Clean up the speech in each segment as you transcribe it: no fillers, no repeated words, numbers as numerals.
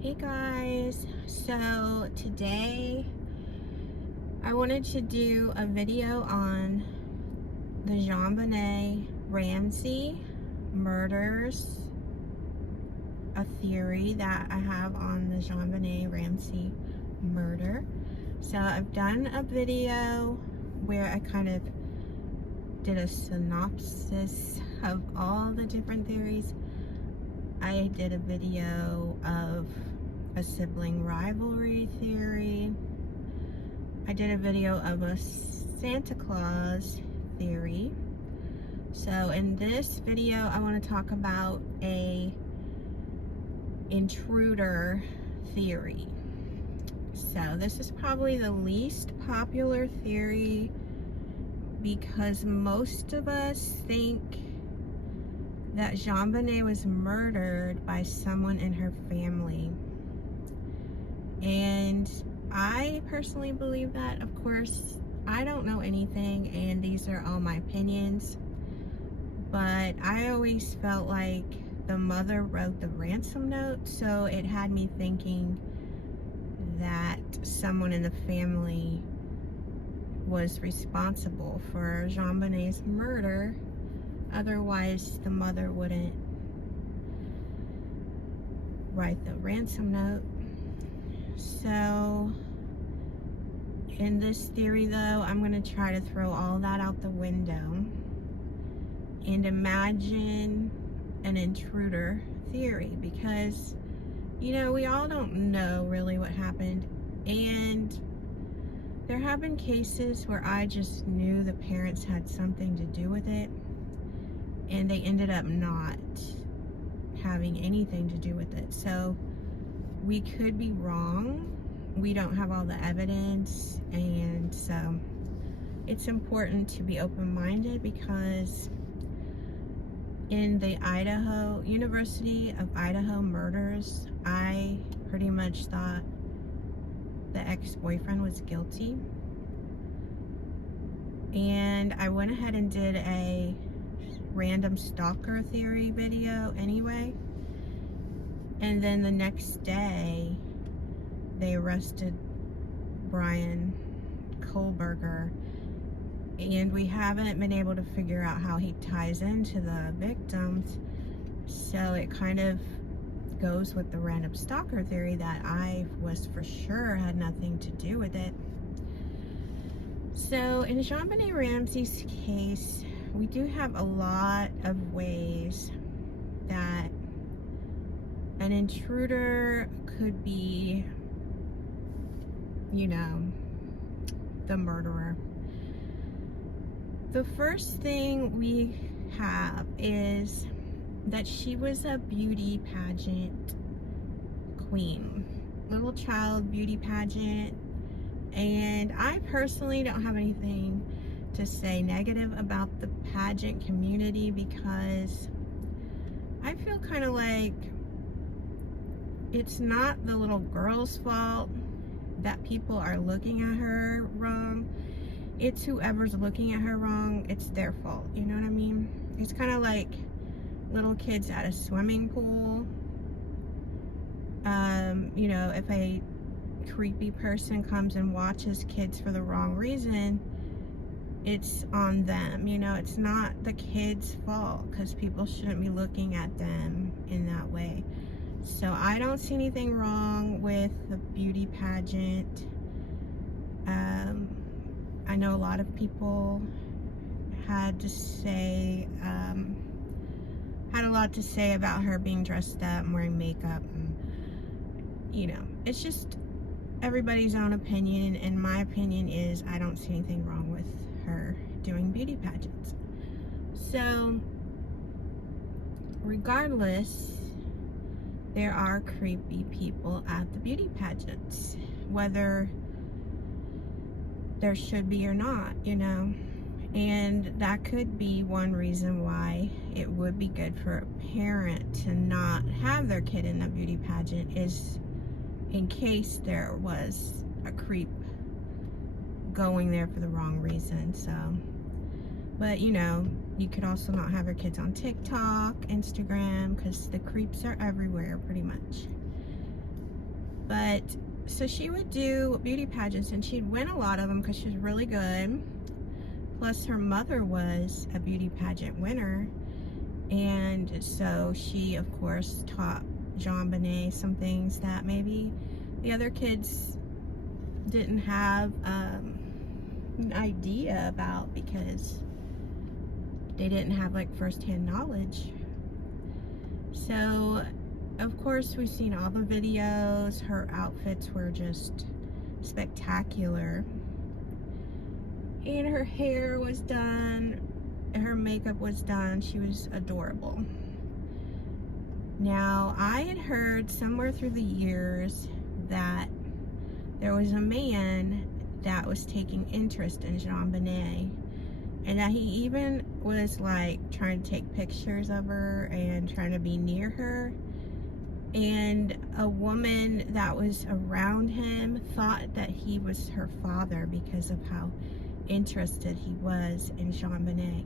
Hey guys, so today I wanted to do a video on the Jonbenet Ramsey murders, a theory that I have on the Jonbenet Ramsey murder. So I've done a video where I kind of did a synopsis of all the different theories. I did a video of a sibling rivalry theory. I did a video of a Santa Claus theory. So in this video, I want to talk about a intruder theory. So this is probably the least popular theory because most of us think that Jonbenet was murdered by someone in her family. And I personally believe that. Of course, I don't know anything, and these are all my opinions. But I always felt like the mother wrote the ransom note, so it had me thinking that someone in the family was responsible for Jonbenet's murder. Otherwise, the mother wouldn't write the ransom note. So, in this theory though, I'm going to try to throw all that out the window and imagine an intruder theory because, you know, we all don't know really what happened, and there have been cases where I just knew the parents had something to do with it, and they ended up not having anything to do with it. So we could be wrong. We don't have all the evidence, and so it's important to be open-minded because in the University of Idaho murders, I pretty much thought the ex-boyfriend was guilty, and I went ahead and did a random stalker theory video anyway, and then the next day they arrested Brian Kohlberger, and we haven't been able to figure out how he ties into the victims, so it kind of goes with the random stalker theory that I was for sure had nothing to do with it. So in Jonbenet Ramsey's case, we do have a lot of ways that an intruder could be, you know, the murderer. The first thing we have is that she was a beauty pageant queen, little child beauty pageant, and I personally don't have anything to say negative about the pageant community because I feel kind of like it's not the little girl's fault that people are looking at her wrong. It's whoever's looking at her wrong, it's their fault. You know what I mean? It's kind of like little kids at a swimming pool. You know, if a creepy person comes and watches kids for the wrong reason, it's on them. You know, it's not the kids' fault because people shouldn't be looking at them in that way. So I don't see anything wrong with the beauty pageant. I know a lot of people had a lot to say about her being dressed up and wearing makeup, and, you know, it's just everybody's own opinion, and my opinion is I don't see anything wrong with her doing beauty pageants. So regardless, there are creepy people at the beauty pageants, whether there should be or not, you know. And that could be one reason why it would be good for a parent to not have their kid in a beauty pageant, is in case there was a creep going there for the wrong reason. So, but you know, you could also not have your kids on TikTok, Instagram, because the creeps are everywhere pretty much. But so she would do beauty pageants, and she'd win a lot of them because she was really good. Plus her mother was a beauty pageant winner, and so she of course taught Jonbenet some things that maybe the other kids didn't have an idea about, because they didn't have like first-hand knowledge. So of course we've seen all the videos. Her outfits were just spectacular, and her hair was done, her makeup was done. She was adorable. Now, I had heard somewhere through the years that there was a man that was taking interest in Jonbenet, and that he even was like trying to take pictures of her and trying to be near her. And a woman that was around him thought that he was her father because of how interested he was in Jonbenet.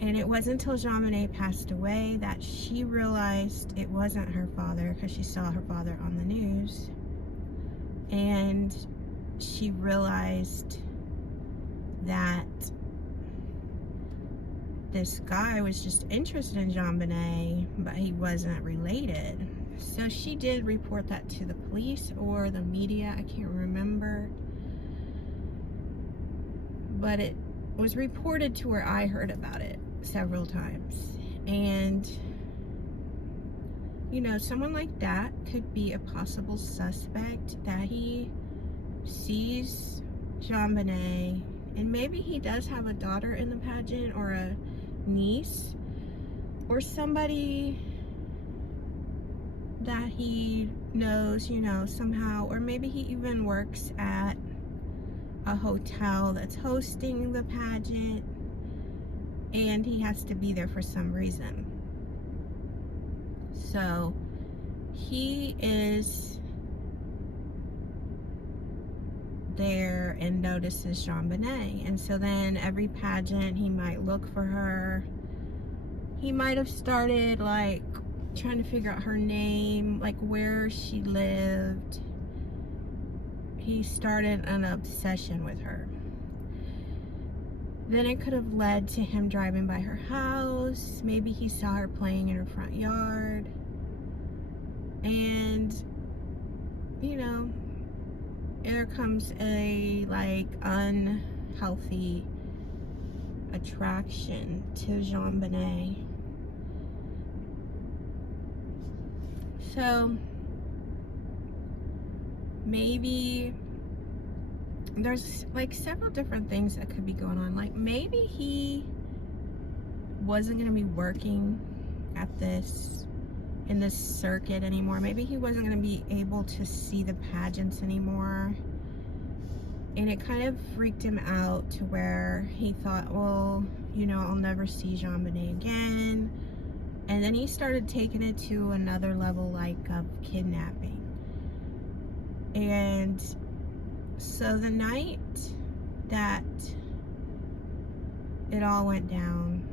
And it wasn't until Jonbenet passed away that she realized it wasn't her father, because she saw her father on the news. And she realized that this guy was just interested in Jonbenet, but he wasn't related. So she did report that to the police or the media, I can't remember. But it was reported to where I heard about it several times. And you know, someone like that could be a possible suspect, that he sees Jonbenet, and maybe he does have a daughter in the pageant, or a niece, or somebody that he knows, you know, somehow. Or maybe he even works at a hotel that's hosting the pageant, and he has to be there for some reason. So he is there and notices Jonbenet, and so then every pageant he might look for her. He might have started like trying to figure out her name, like where she lived. He started an obsession with her. Then it could have led to him driving by her house. Maybe he saw her playing in her front yard. And, you know, there comes a, like, unhealthy attraction to Jonbenet. So, maybe there's like several different things that could be going on. Like maybe he wasn't going to be working at in this circuit anymore. Maybe he wasn't going to be able to see the pageants anymore, and it kind of freaked him out to where he thought, well, you know, I'll never see Jonbenet again. And then he started taking it to another level, like of kidnapping. And so the night that it all went down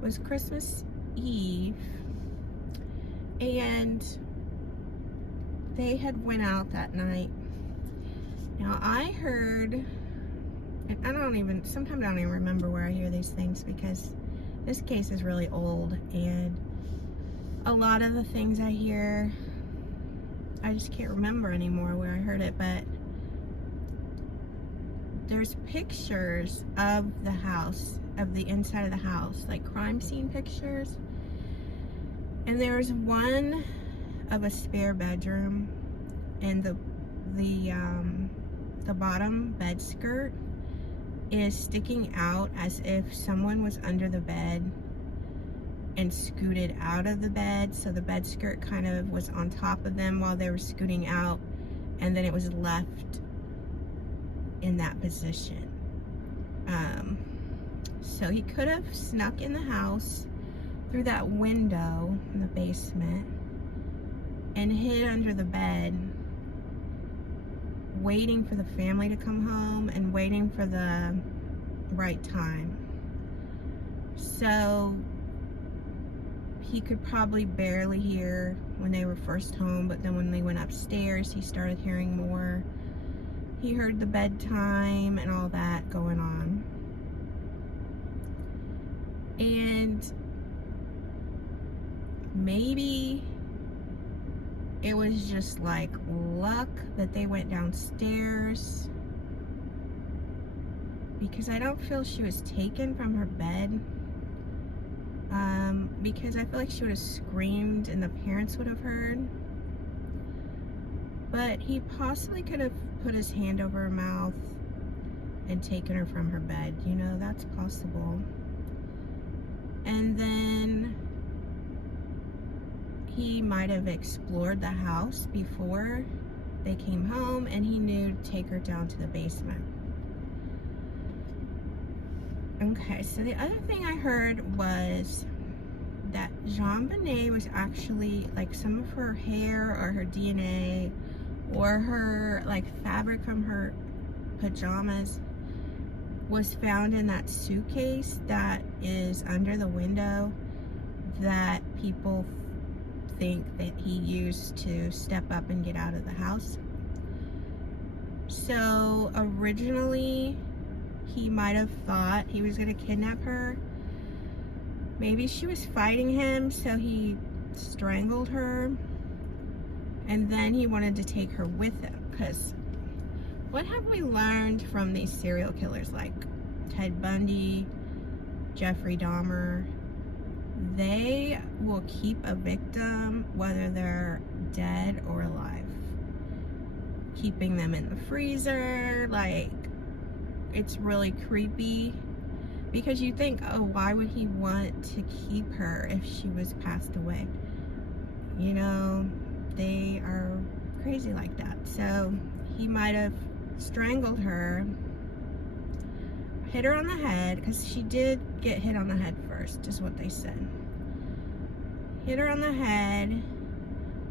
was Christmas Eve, and they had went out that night. Now I heard, and sometimes I don't even remember where I hear these things, because this case is really old, and a lot of the things I hear, I just can't remember anymore where I heard it. But there's pictures of the house, of the inside of the house, like crime scene pictures. And there's one of a spare bedroom, and the bottom bed skirt is sticking out as if someone was under the bed and scooted out of the bed. So the bed skirt kind of was on top of them while they were scooting out, and then it was left in that position. So he could have snuck in the house through that window in the basement and hid under the bed, waiting for the family to come home and waiting for the right time. So he could probably barely hear when they were first home, but then when they went upstairs, he started hearing more. He heard the bedtime and all that going on. And maybe it was just like luck that they went downstairs, because I don't feel she was taken from her bed, because I feel like she would have screamed and the parents would have heard. But he possibly could have put his hand over her mouth and taken her from her bed. You know, that's possible. And then he might have explored the house before they came home, and he knew to take her down to the basement. Okay, so the other thing I heard was that Jonbenet was actually, like, some of her hair or her DNA or her, like, fabric from her pajamas was found in that suitcase that is under the window that people think that he used to step up and get out of the house. So originally he might have thought he was going to kidnap her. Maybe she was fighting him, so he strangled her, and then he wanted to take her with him. Because what have we learned from these serial killers like Ted Bundy, Jeffrey Dahmer? They will keep a victim whether they're dead or alive, keeping them in the freezer. Like, it's really creepy, because you think, oh, why would he want to keep her if she was passed away? You know, they are crazy like that. So he might have strangled her, hit her on the head, because she did get hit on the head first, is what they said. Hit her on the head,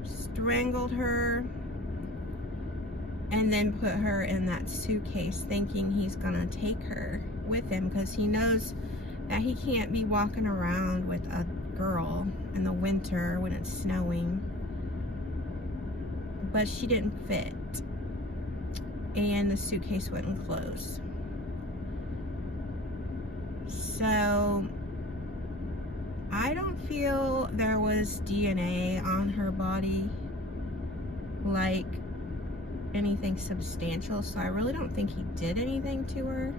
strangled her, and then put her in that suitcase, thinking he's gonna take her with him, because he knows that he can't be walking around with a girl in the winter when it's snowing. But she didn't fit, and the suitcase wouldn't close. So I don't feel there was DNA on her body, like anything substantial, so I really don't think he did anything to her.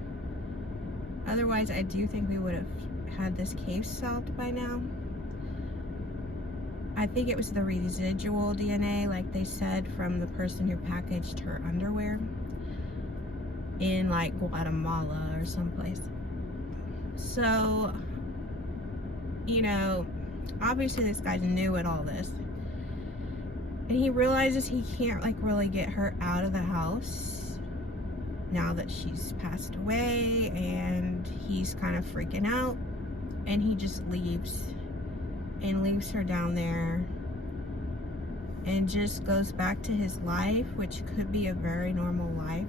Otherwise, I do think we would have had this case solved by now. I think it was the residual DNA, like they said, from the person who packaged her underwear in, like, Guatemala or someplace. So, you know, obviously this guy's new at all this. And he realizes he can't, like, really get her out of the house now that she's passed away, and he's kind of freaking out, and he just leaves her down there and just goes back to his life, which could be a very normal life.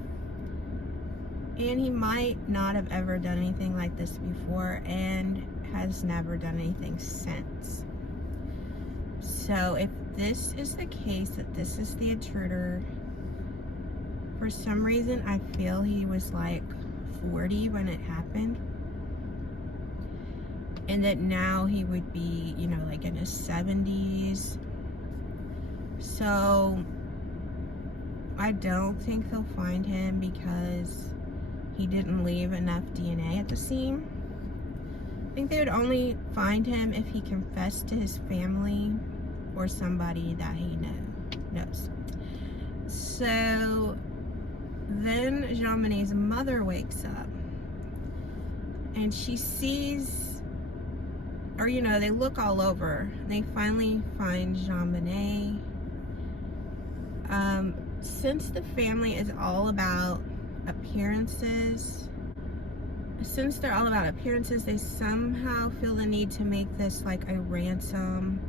And he might not have ever done anything like this before, and has never done anything since. So if this is the case, that this is the intruder, for some reason I feel he was like 40 when it happened, and that now he would be, you know, like in his 70s. So I don't think they'll find him because he didn't leave enough DNA at the scene. I think they would only find him if he confessed to his family or somebody that he knows. So then Jonbenet's mother wakes up, and she sees, or, you know, they look all over. They finally find Jonbenet. Since the family is all about appearances, they somehow feel the need to make this like a ransom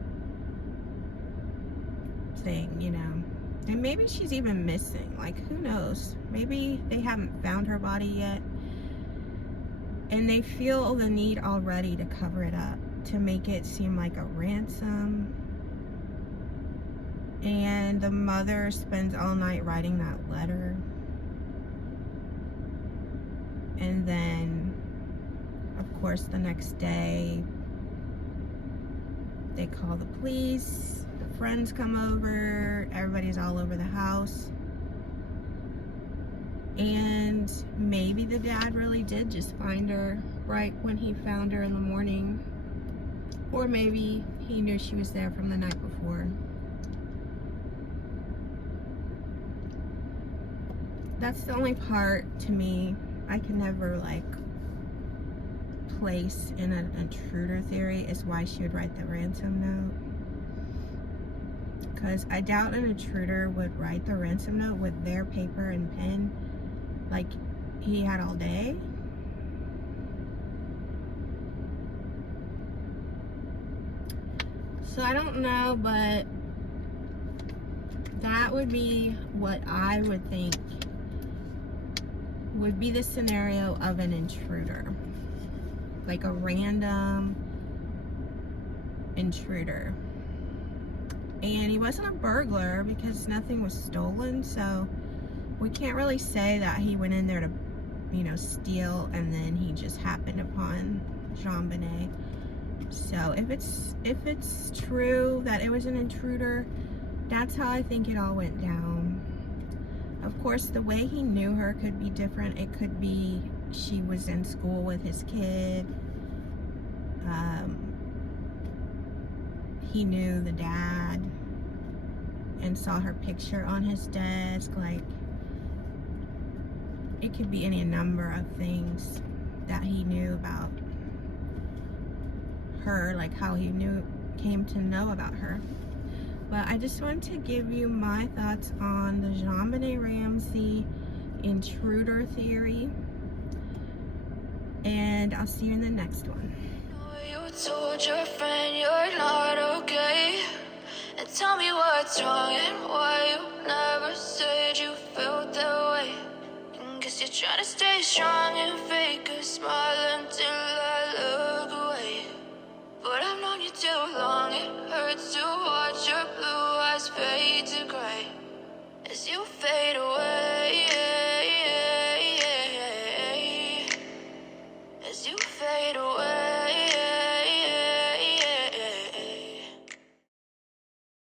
thing, you know. And maybe she's even missing, like, who knows? Maybe they haven't found her body yet, and they feel the need already to cover it up. to make it seem like a ransom. And the mother spends all night writing that letter. And then, of course, the next day, they call the police. The friends come over. Everybody's all over the house. And maybe the dad really did just find her right when he found her in the morning. Or maybe he knew she was there from the night before. That's the only part, to me, I can never like place in an intruder theory, is why she would write the ransom note. Because I doubt an intruder would write the ransom note with their paper and pen like he had all day. So I don't know, but that would be what I would think would be the scenario of an intruder. Like a random intruder. And he wasn't a burglar because nothing was stolen, so we can't really say that he went in there to, you know, steal and then he just happened upon Jonbenet. So if it's true that it was an intruder, that's how I think it all went down. Of course, the way he knew her could be different. It could be she was in school with his kid. He knew the dad and saw her picture on his desk. Like, it could be any number of things that he knew about her, like how he came to know about her. But I just want to give you my thoughts on the Jonbenet Ramsey intruder theory. And I'll see you in the next one. You told your friend you're not okay, and tell me what's wrong and why you never said you felt that way. And guess you're trying to stay strong and fake a smile until I look away. But I've known you too long, it hurts to watch your blue eyes fade to gray as you fade away.